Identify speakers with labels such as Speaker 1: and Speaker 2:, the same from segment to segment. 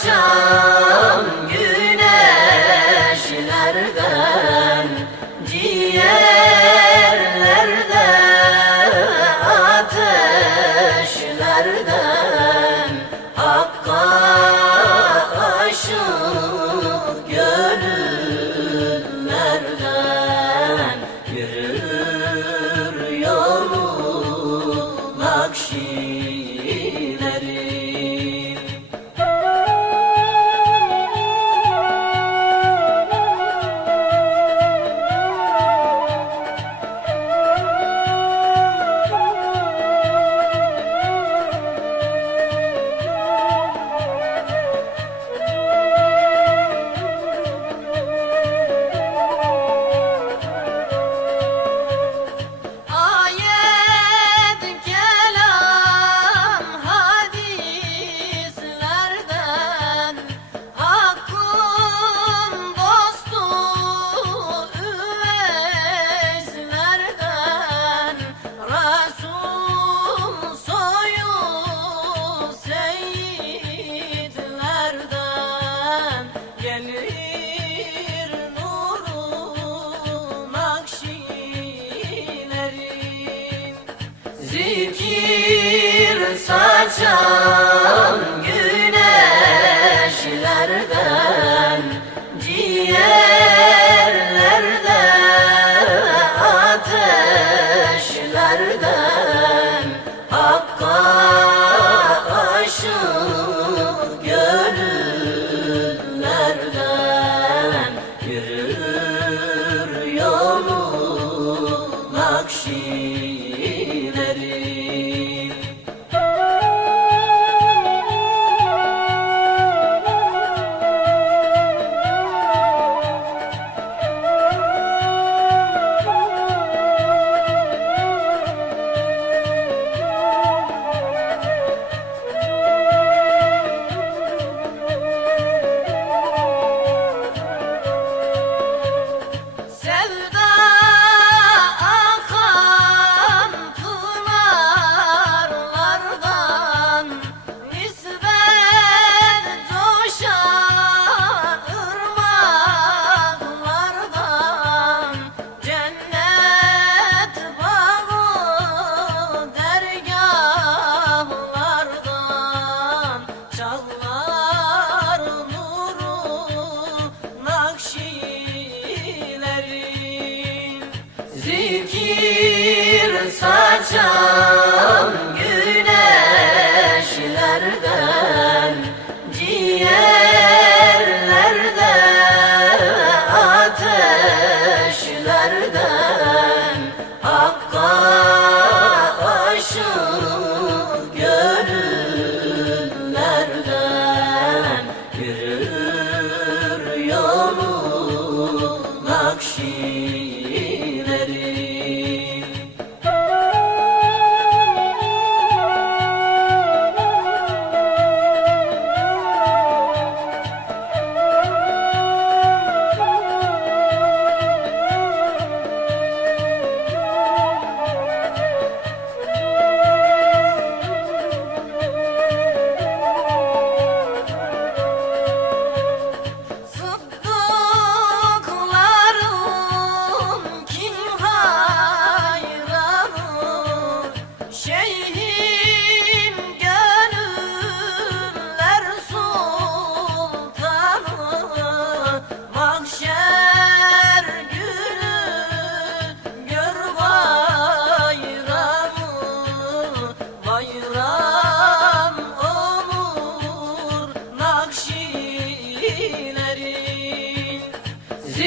Speaker 1: saçan güneşlerden ciğerlerde ateşlerden. Hakka aşık gönüllerden yürür yolu nakşilerin Zikir saçan güneşlerden Ciğerlerde ateşlerden Hakka aşık gönüllerden Yürür yolu nakşilerin Zikir saçan güneşlerden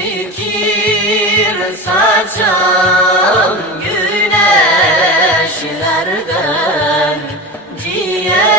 Speaker 1: Zikir saçan güneşlerden Ciğerlerde